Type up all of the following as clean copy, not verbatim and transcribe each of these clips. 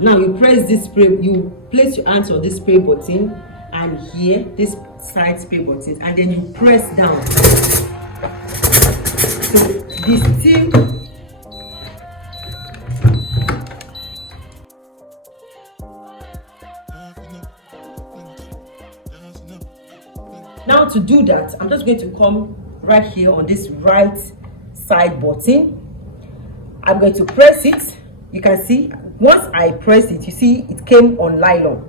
Now you press this spray, you place your hands on this spray button and here this side spray button, and then you press down. So the steam now to do that, I'm just going to come right here on this right side button. I'm going to press it. You can see once I press it, you see it came on nylon.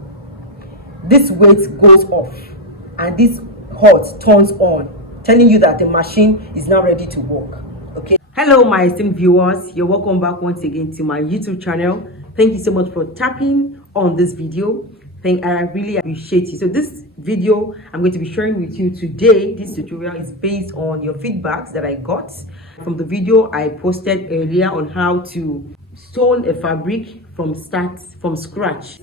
This weight goes off and this hot turns on, telling you that the machine is now ready to work. Okay, hello my esteemed viewers, you're welcome back once again to my YouTube channel. Thank you so much for tapping on this video. I really appreciate it. So this video I'm going to be sharing with you today, this tutorial is based on your feedbacks that I got from the video I posted earlier on how to stone a fabric from scratch.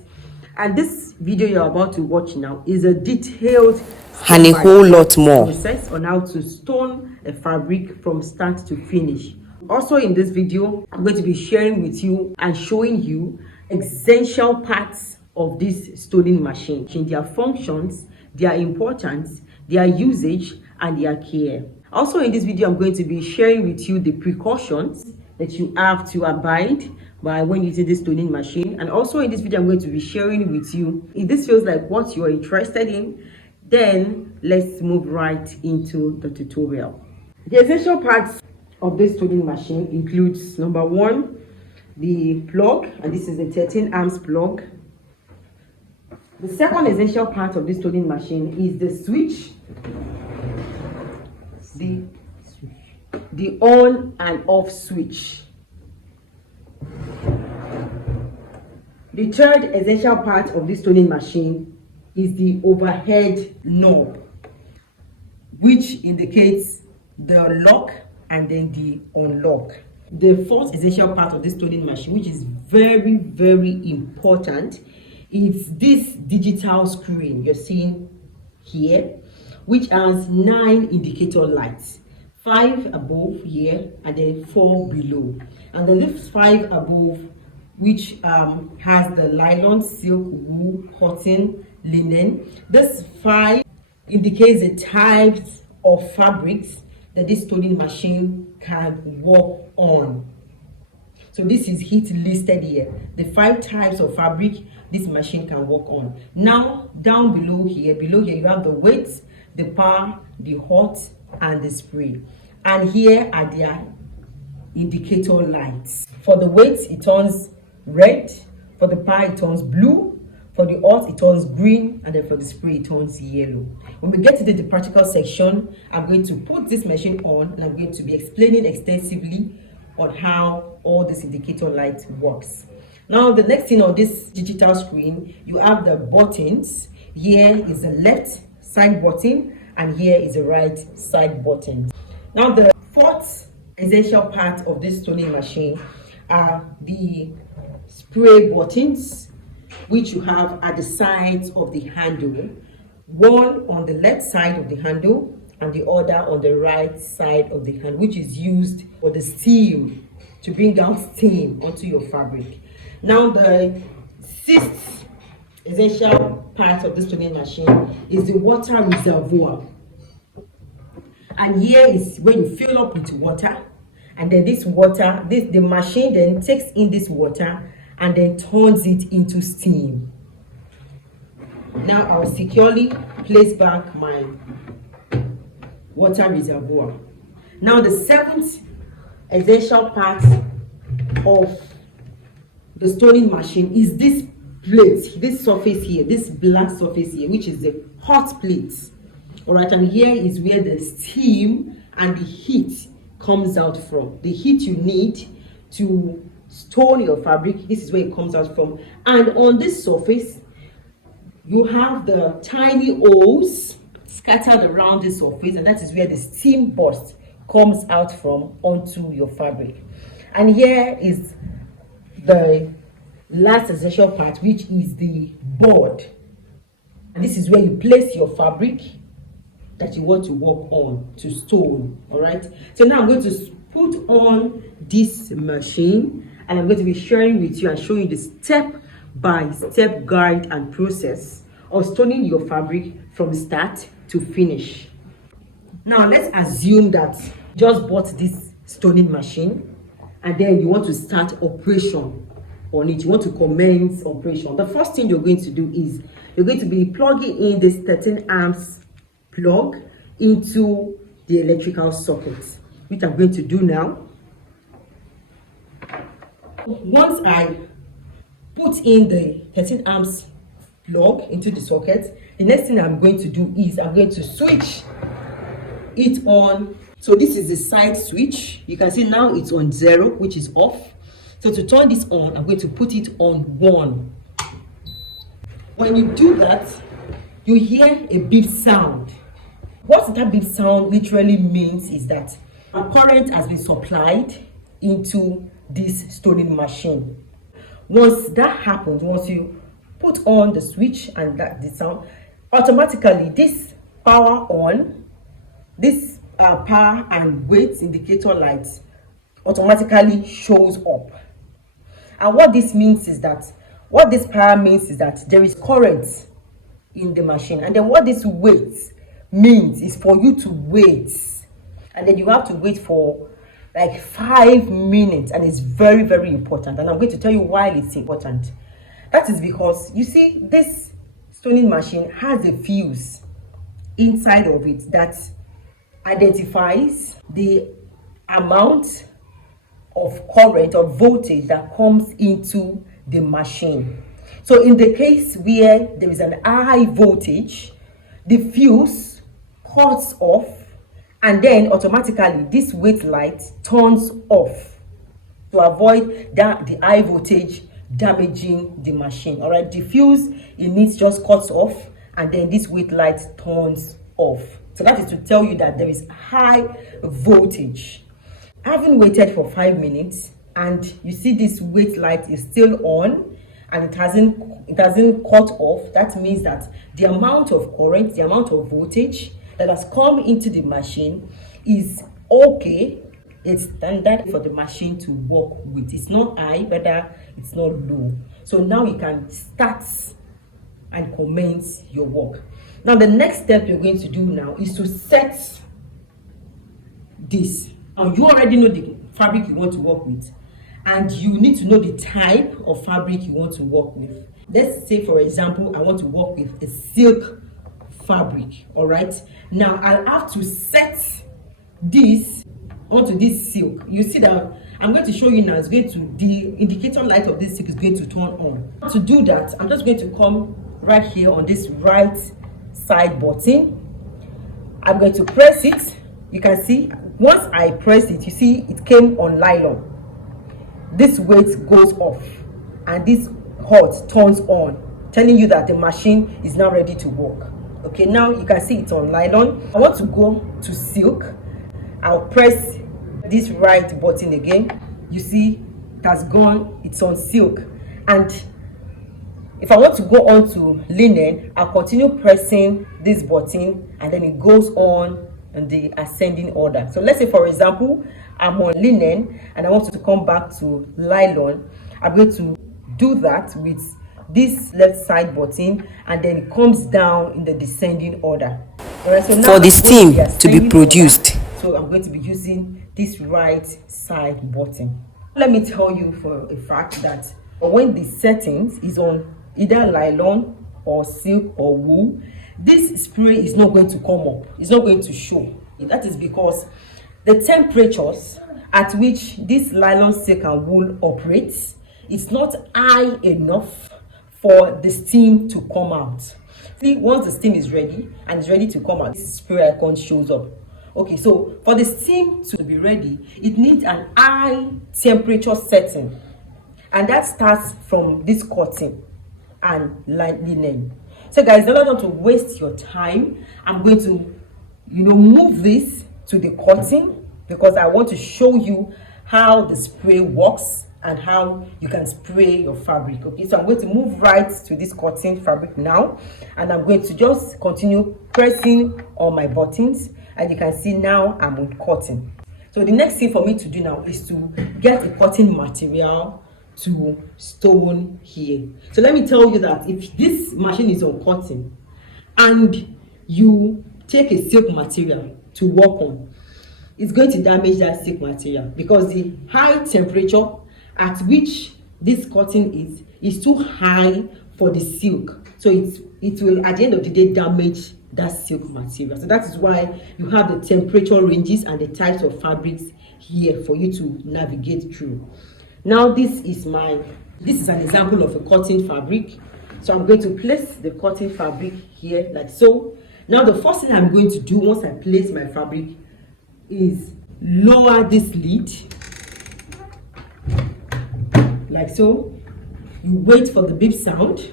And this video you're about to watch now is a detailed and a whole lot more process on how to stone a fabric from start to finish. Also in this video, I'm going to be sharing with you and showing you essential parts of this stoning machine, their functions, their importance, their usage, and their care. Also in this video, I'm going to be sharing with you the precautions that you have to abide by when using this stoning machine. And also in this video, I'm going to be sharing with you, if this feels like what you're interested in, then let's move right into the tutorial. The essential parts of this stoning machine includes number one, the plug, and this is a 13 amps plug. The second essential part of this stoning machine is the switch, the on and off switch. The third essential part of this stoning machine is the overhead knob, which indicates the lock and then the unlock. The fourth essential part of this stoning machine, which is very, very important, is this digital screen you're seeing here, which has 9 indicator lights, 5 above here and then 4 below. And then this 5 above, which has the nylon, silk, wool, cotton, linen. This 5 indicates the types of fabrics that this stoning machine can work on. So this is heat listed here, the 5 types of fabric this machine can work on. Now down below here you have the weight, the power, the hot, and the spray. And here are their indicator lights. For the weight it turns red, for the power it turns blue, for the hot it turns green, and then for the spray it turns yellow. When we get to the practical section, I'm going to put this machine on and I'm going to be explaining extensively on how all this indicator light works. Now the next thing on this digital screen, you have the buttons. Here is the left side button and here is the right side button. Now the fourth essential part of this stoning machine are the spray buttons, which you have at the sides of the handle, one on the left side of the handle and the other on the right side of the handle, which is used for the steam, to bring out steam onto your fabric. Now the sixth essential part of this stoning machine is the water reservoir. And here is when you fill up with water, and then this water, the machine then takes in this water and then turns it into steam. Now I'll securely place back my water reservoir. Now the seventh essential part of the stoning machine is this plate, this surface here, this black surface here, which is the hot plate. All right, and here is where the steam and the heat comes out from. The heat you need to stone your fabric, this is where it comes out from. And on this surface you have the tiny holes scattered around the surface, and that is where the steam burst comes out from onto your fabric. And here is the last essential part, which is the board, and this is where you place your fabric that you want to work on to stone. All right, so now I'm going to put on this machine and I'm going to be sharing with you and showing you the step by step guide and process of stoning your fabric from start to finish. Now let's assume that you just bought this stoning machine and then you want to start operation on it. You want to commence operation. The first thing you're going to do is you're going to be plugging in this 13 amps plug into the electrical socket, which I'm going to do now. Once I put in the 13 amps plug into the socket, the next thing I'm going to do is I'm going to switch it on. So this is the side switch. You can see now it's on 0, which is off. So to turn this on, I'm going to put it on 1. When you do that, you hear a beep sound. What that beep sound literally means is that a current has been supplied into this stoning machine. Once that happens, once you put on the switch and the sound, automatically this power on, this power and weight indicator light automatically shows up. And what this means is that, what this power means is that there is current in the machine. And then what this weight means is for you to wait. And then you have to wait for like 5 minutes. And it's very, very important. And I'm going to tell you why it's important. That is because, you see, this stoning machine has a fuse inside of it that identifies the amount of current or voltage that comes into the machine. So in the case where there is an high voltage, the fuse cuts off, and then automatically this wait light turns off to avoid that the high voltage damaging the machine. All right, the fuse in it just cuts off, and then this wait light turns off. So that is to tell you that there is high voltage. Having waited for 5 minutes, and you see this wait light is still on and it hasn't cut off, that means that the amount of current, the amount of voltage that has come into the machine is okay. It's standard for the machine to work with. It's not high, but it's not low. So now you can start and commence your work. Now the next step you're going to do now is to set this. Now you already know the fabric you want to work with, and you need to know the type of fabric you want to work with. Let's say, for example, I want to work with a silk fabric. All right, now I'll have to set this onto this silk. You see that I'm going to show you now. It's going to, the indicator light of this silk is going to turn on. To do that, I'm just going to come right here on this right side button. I'm going to press it. You can see once I press it, you see it came on nylon. This weight goes off and this hot turns on, telling you that the machine is now ready to work. Okay, now you can see it's on nylon. I want to go to silk. I'll press this right button again. You see it has gone, it's on silk. And if I want to go on to linen, I'll continue pressing this button, and then it goes on in the ascending order. So let's say, for example, I'm on linen and I want to come back to nylon. I'm going to do that with this left side button, and then it comes down in the descending order. All right, so now For the steam to be produced. So I'm going to be using this right side button. Let me tell you for a fact that when the settings is on either nylon or silk or wool, this spray is not going to come up. It's not going to show. That is because the temperatures at which this nylon, silk and wool operates is not high enough for the steam to come out. See, once the steam is ready and it's ready to come out, this spray icon shows up. Okay, so for the steam to be ready, it needs an high temperature setting, and that starts from this cotton and linen. So guys, in order not to waste your time, I'm going to move this to the cotton, because I want to show you how the spray works and how you can spray your fabric. Okay, so I'm going to move right to this cotton fabric now, and I'm going to just continue pressing on my buttons, and you can see now I'm on cotton. So the next thing for me to do now is to get a cotton material to stone here. So let me tell you that if this machine is on cotton and you take a silk material to work on, it's going to damage that silk material because the high temperature at which this cotton is too high for the silk. So it will at the end of the day damage that silk material. So that is why you have the temperature ranges and the types of fabrics here for you to navigate through. Now this is an example of a cotton fabric. So I'm going to place the cotton fabric here like so. Now the first thing I'm going to do once I place my fabric is lower this lid like so. You wait for the beep sound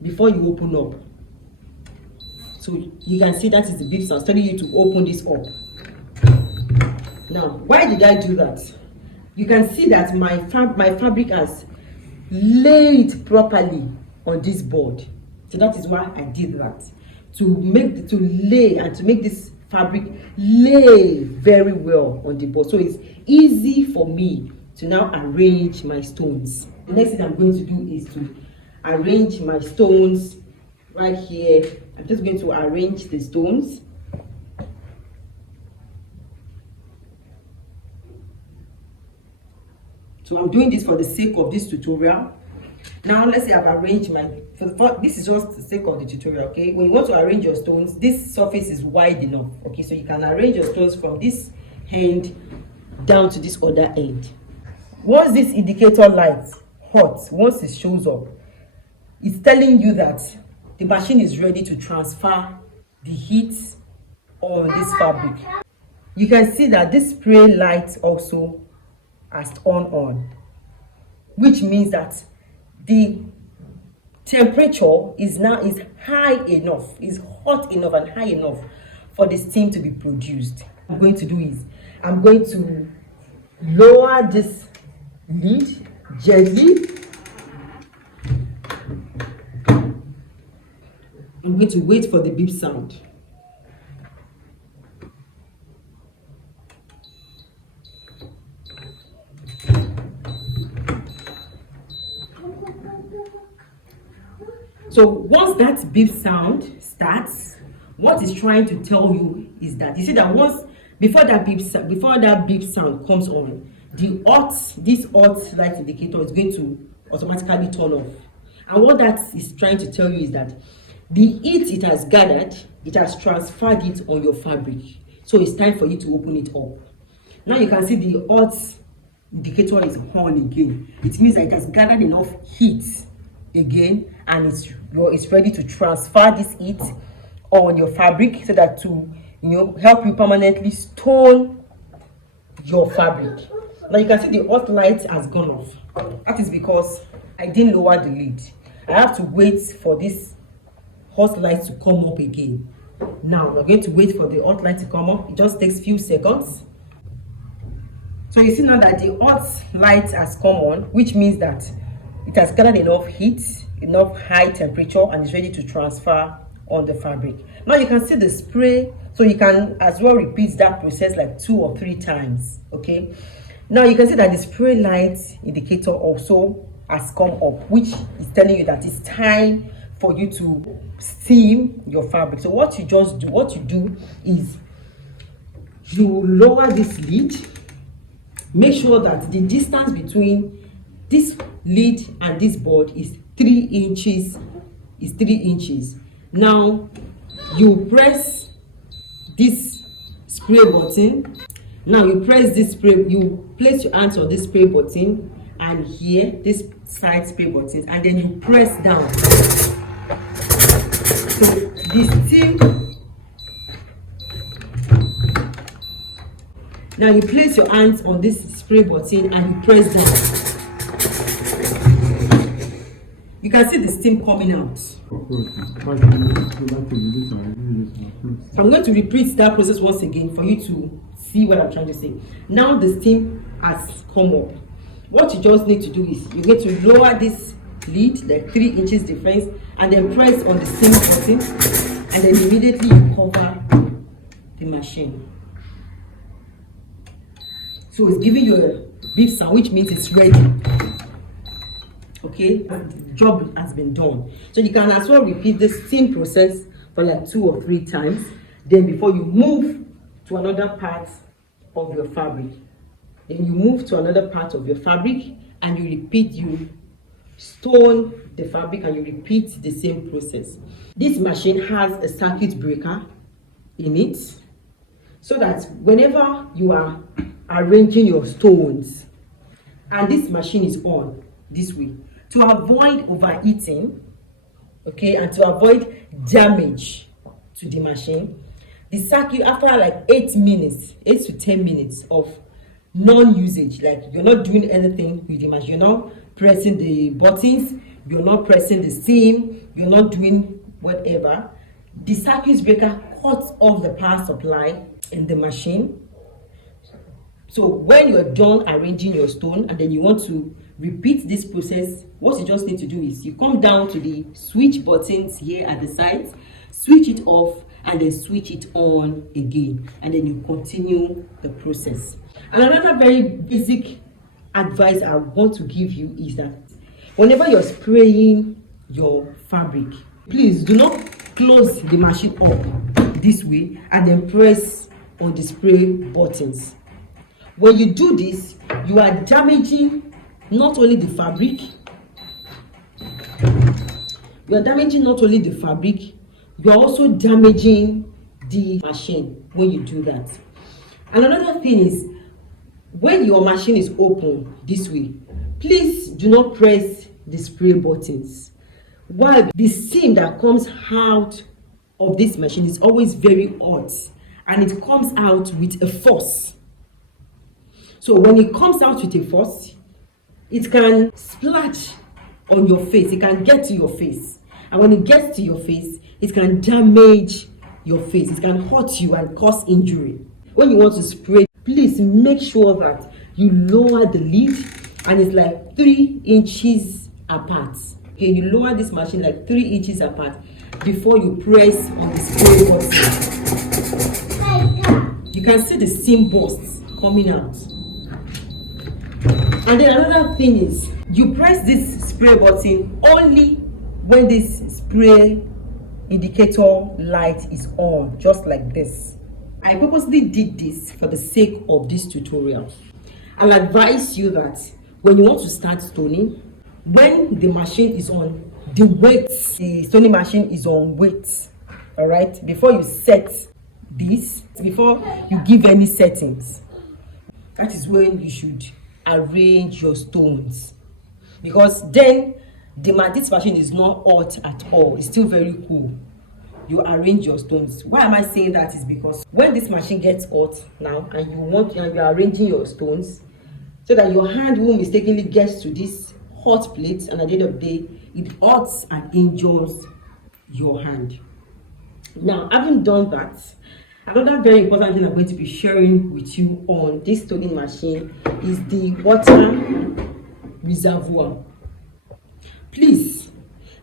before you open up. So you can see that is the beep sound telling you to open this up. Now why did I do that? You can see that my fabric has laid properly on this board. So that is why I did that, to make this fabric lay very well on the board. So it's easy for me to now arrange my stones. The next thing I'm going to do is to arrange my stones right here. I'm just going to arrange the stones. So I'm doing this for the sake of this tutorial. Now let's say I've arranged this is just the sake of the tutorial, okay? When you want to arrange your stones, this surface is wide enough, okay? So you can arrange your stones from this end down to this other end. Once this indicator light hot, once it shows up, it's telling you that the machine is ready to transfer the heat on this fabric. You can see that this spray light also has turned on, which means that the temperature is high enough, is hot enough and high enough for the steam to be produced. What I'm going to do is I'm going to lower this lid gently. I'm going to wait for the beep sound. So once that beep sound starts, what it's trying to tell you is that you see that before that beep sound comes on, this hot light indicator is going to automatically turn off. And what that is trying to tell you is that the heat it has gathered, it has transferred it on your fabric. So it's time for you to open it up. Now you can see the hot indicator is on again. It means that it has gathered enough heat again, and it's ready to transfer this heat on your fabric so that to help you permanently stone your fabric. Now you can see the hot light has gone off. That is because I didn't lower the lid. I have to wait for this hot light to come up again. Now we're going to wait for the hot light to come up. It just takes few seconds. So you see now that the hot light has come on, which means that it has gathered enough heat, enough high temperature, and is ready to transfer on the fabric. Now you can see the spray, so you can as well repeat that process like 2 or 3 times, okay? Now you can see that the spray light indicator also has come up, which is telling you that it's time for you to steam your fabric. So what you do is you lower this lid. Make sure that the distance between this lid and this board is 3 inches. Now you press this spray button. Now you press this spray, you place your hands on this spray button and here this side spray button, and then you press down. So the steam. Now you place your hands on this spray button and you press down. You can see the steam coming out. So I'm going to repeat that process once again for you to see what I'm trying to say. Now the steam has come up. What you just need to do is you're going to lower this lid, like 3 inches difference, and then press on the steam button, and then immediately you cover the machine. So it's giving you beep sound, which means it's ready. Okay, the job has been done. So you can as well repeat this same process for like 2 or 3 times, then before you move to another part of your fabric. Then you move to another part of your fabric and you repeat, you stone the fabric and you repeat the same process. This machine has a circuit breaker in it, so that whenever you are arranging your stones and this machine is on this way, to avoid overheating, okay, and to avoid damage to the machine, the circuit, after like 8 to 10 minutes of non-usage, like you're not doing anything with the machine, you're not pressing the buttons, you're not pressing the seam, you're not doing whatever, the circuit breaker cuts off the power supply in the machine. So when you're done arranging your stone and then you want to repeat this process, what you just need to do is you come down to the switch buttons here at the sides, switch it off and then switch it on again, and then you continue the process. And another very basic advice I want to give you is that whenever you're spraying your fabric, please do not close the machine up this way and then press on the spray buttons. When you do this, you are damaging not only the fabric, you are also damaging the machine when you do that. And another thing is, when your machine is open this way, please do not press the spray buttons. While the seam that comes out of this machine is always very hot and it comes out with a force. So when it comes out with a force, it can splash on your face, it can get to your face. And when it gets to your face, it can damage your face, it can hurt you and cause injury. When you want to spray, please make sure that you lower the lid and it's like 3 inches apart. Okay, you lower this machine like 3 inches apart before you press on the spray button. You can see the seam bursts coming out. And then another thing is, you press this spray button only when this spray indicator light is on, just like this. I purposely did this for the sake of this tutorial. I'll advise you that when you want to start stoning, when the machine is on the weight, the stoning machine is on weight, all right, before you set this, before you give any settings, that is when you should arrange your stones, because then this machine is not hot at all, it's still very cool. You arrange your stones. Why am I saying that? Is because when this machine gets hot now and you're arranging your stones so that your hand won't mistakenly get to this hot plate, and at the end of the day it hurts and injures your hand. Now, having done that, another very important thing I'm going to be sharing with you on this stoning machine is the water reservoir. Please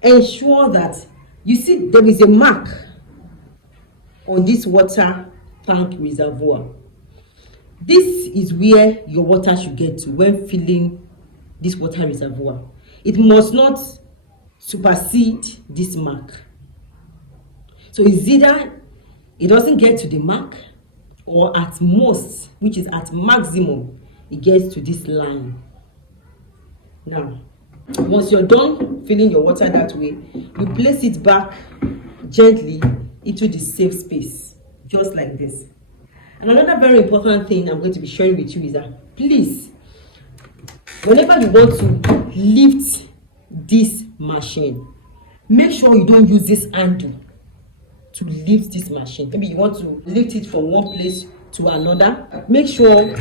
ensure that you see there is a mark on this water tank reservoir. This is where your water should get to when filling this water reservoir. It must not supersede this mark. So it's either it doesn't get to the mark, or at most, which is at maximum, it gets to this line. Now, once you're done filling your water that way, you place it back gently into the safe space, just like this. And another very important thing I'm going to be sharing with you is that, please, whenever you want to lift this machine, make sure you don't use this handle to lift this machine. Maybe you want to lift it from one place to another. Make sure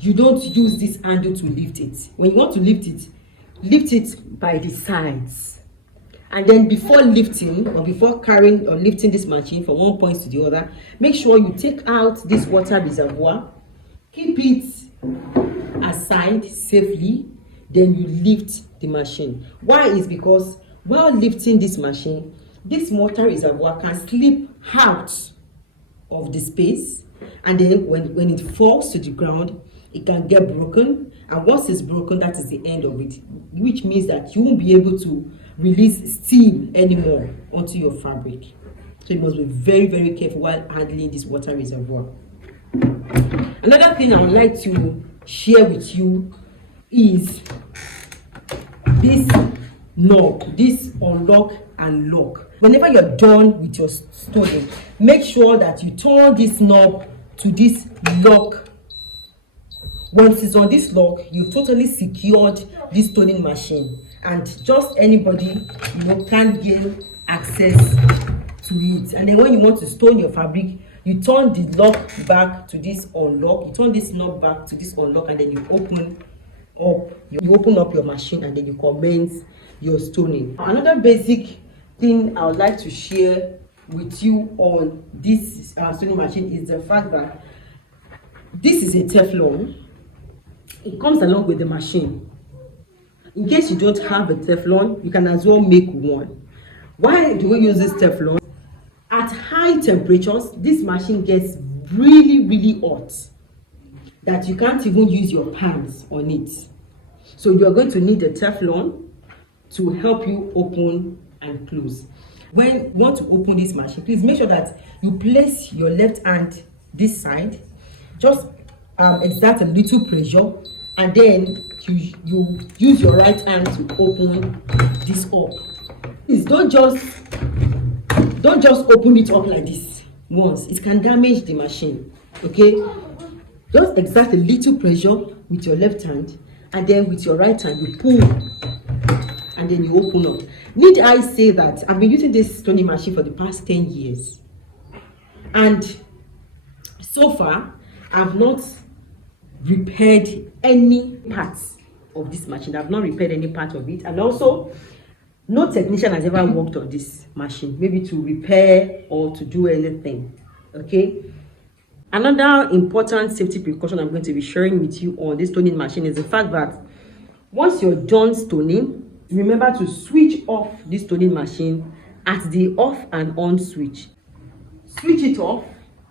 you don't use this handle to lift it. When you want to lift it by the sides. And then before lifting, or before carrying or lifting this machine from one point to the other, make sure you take out this water reservoir, keep it aside safely, then you lift the machine. Why? Is because while lifting this machine, this water reservoir can slip out of the space, and then when it falls to the ground, it can get broken, and once it's broken, that is the end of it, which means that you won't be able to release steam anymore onto your fabric. So you must be very, very careful while handling this water reservoir. Another thing I would like to share with you is this knob, this unlock and lock. Whenever you're done with your stoning, make sure that you turn this knob to this lock. Once it's on this lock, you've totally secured this stoning machine, and just anybody can gain access to it. And then when you want to stone your fabric, you turn the lock back to this unlock, you turn this knob back to this unlock, and then you open up your machine, and then you commence your stoning. Another basic thing I would like to share with you on this stoning machine is the fact that this is a Teflon. It comes along with the machine. In case you don't have a Teflon, you can as well make one. Why do we use this Teflon? At high temperatures, this machine gets really, really hot that you can't even use your hands on it. So you are going to need a Teflon to help you open and close. When you want to open this machine, please make sure that you place your left hand this side, just exert a little pressure, and then you use your right hand to open this up. Please don't just open it up like this once. It can damage the machine. Okay, just exert a little pressure with your left hand, and then with your right hand you pull, and then you open up. Need I say that I've been using this stoning machine for the past 10 years, and so far I've not repaired any parts of this machine. I've not repaired any part of it, and also no technician has ever worked on this machine, maybe to repair or to do anything. Okay, another important safety precaution I'm going to be sharing with you on this stoning machine is the fact that once you're done stoning, remember to switch off this stoning machine at the off and on switch. Switch it off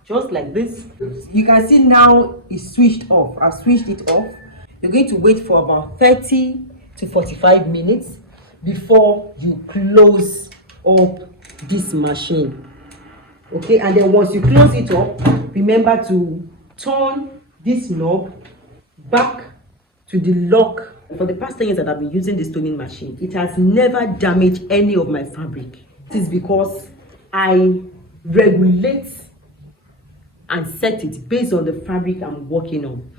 just like this. You can see now it's switched off. I've switched it off. You're going to wait for about 30 to 45 minutes before you close up this machine. Okay, and then once you close it up, remember to turn this knob back to the lock. For the past 10 years that I've been using this stoning machine, it has never damaged any of my fabric. It is because I regulate and set it based on the fabric I'm working on.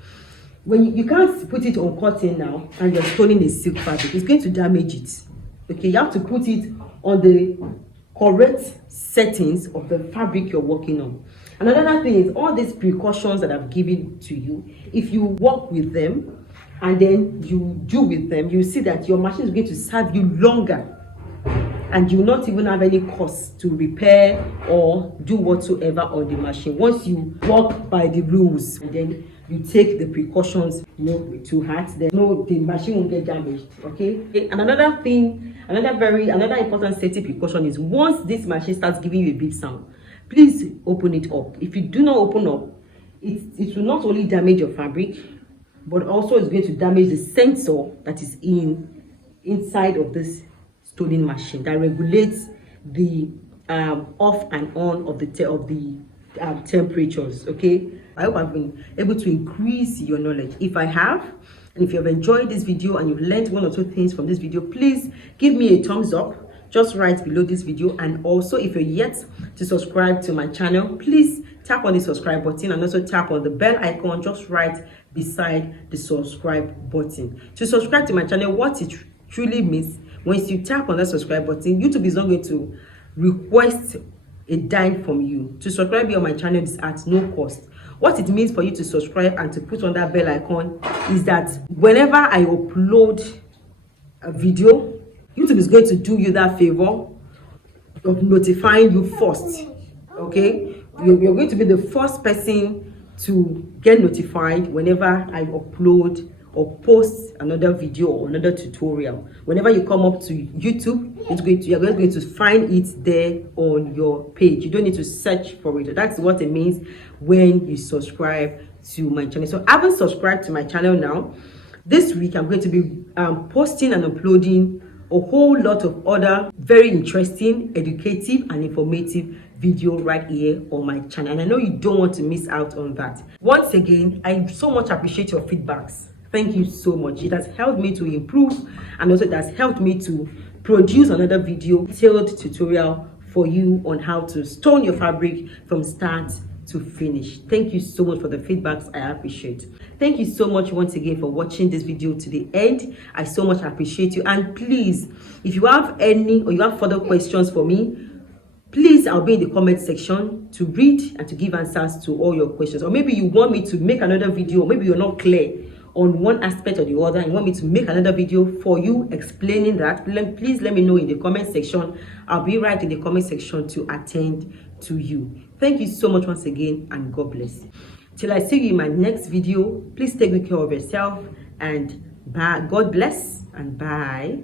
When you can't put it on cotton now and you're stoning a silk fabric, it's going to damage it. Okay, you have to put it on the correct settings of the fabric you're working on. And another thing is all these precautions that I've given to you, if you work with them and then you do with them, you see that your machine is going to serve you longer, and you will not even have any cost to repair or do whatsoever on the machine. Once you work by the rules and then you take the precautions to heart, then the machine won't get damaged. Okay. And another thing, another important safety precaution is once this machine starts giving you a beep sound, please open it up. If you do not open up, it will not only damage your fabric, but also it's going to damage the sensor that is inside of this stoning machine that regulates the off and on of the temperatures. Okay, I hope I've been able to increase your knowledge. If I have, and if you have enjoyed this video and you've learned one or two things from this video, please give me a thumbs up just right below this video. And also, if you're yet to subscribe to my channel, please tap on the subscribe button and also tap on the bell icon just right beside the subscribe button. To subscribe to my channel, what it truly means, once you tap on that subscribe button, YouTube is not going to request a dime from you. To subscribe on my channel is at no cost. What it means for you to subscribe and to put on that bell icon is that whenever I upload a video, YouTube is going to do you that favor of notifying you first. Okay, you're going to be the first person to get notified whenever I upload or post another video or another tutorial. Whenever you come up to YouTube, you're going to find it there on your page. You don't need to search for it. That's what it means when you subscribe to my channel. So haven't subscribed to my channel now, this week I'm going to be posting and uploading a whole lot of other very interesting, educative and informative video right here on my channel, and I know you don't want to miss out on that. Once again, I so much appreciate your feedbacks. Thank you so much. It has helped me to improve, and also it has helped me to produce another video, detailed tutorial for you on how to stone your fabric from start to finish. Thank you so much for the feedbacks. I appreciate. Thank you so much once again for watching this video to the end. I so much appreciate you, and please, if you have any or you have further questions for me, please, I'll be in the comment section to read and to give answers to all your questions. Or maybe you want me to make another video, or maybe you're not clear on one aspect or the other and you want me to make another video for you explaining that, please let me know in the comment section. I'll be right in the comment section to attend to you. Thank you so much once again, and God bless. Till I see you in my next video, please take good care of yourself, and bye. God bless, and bye.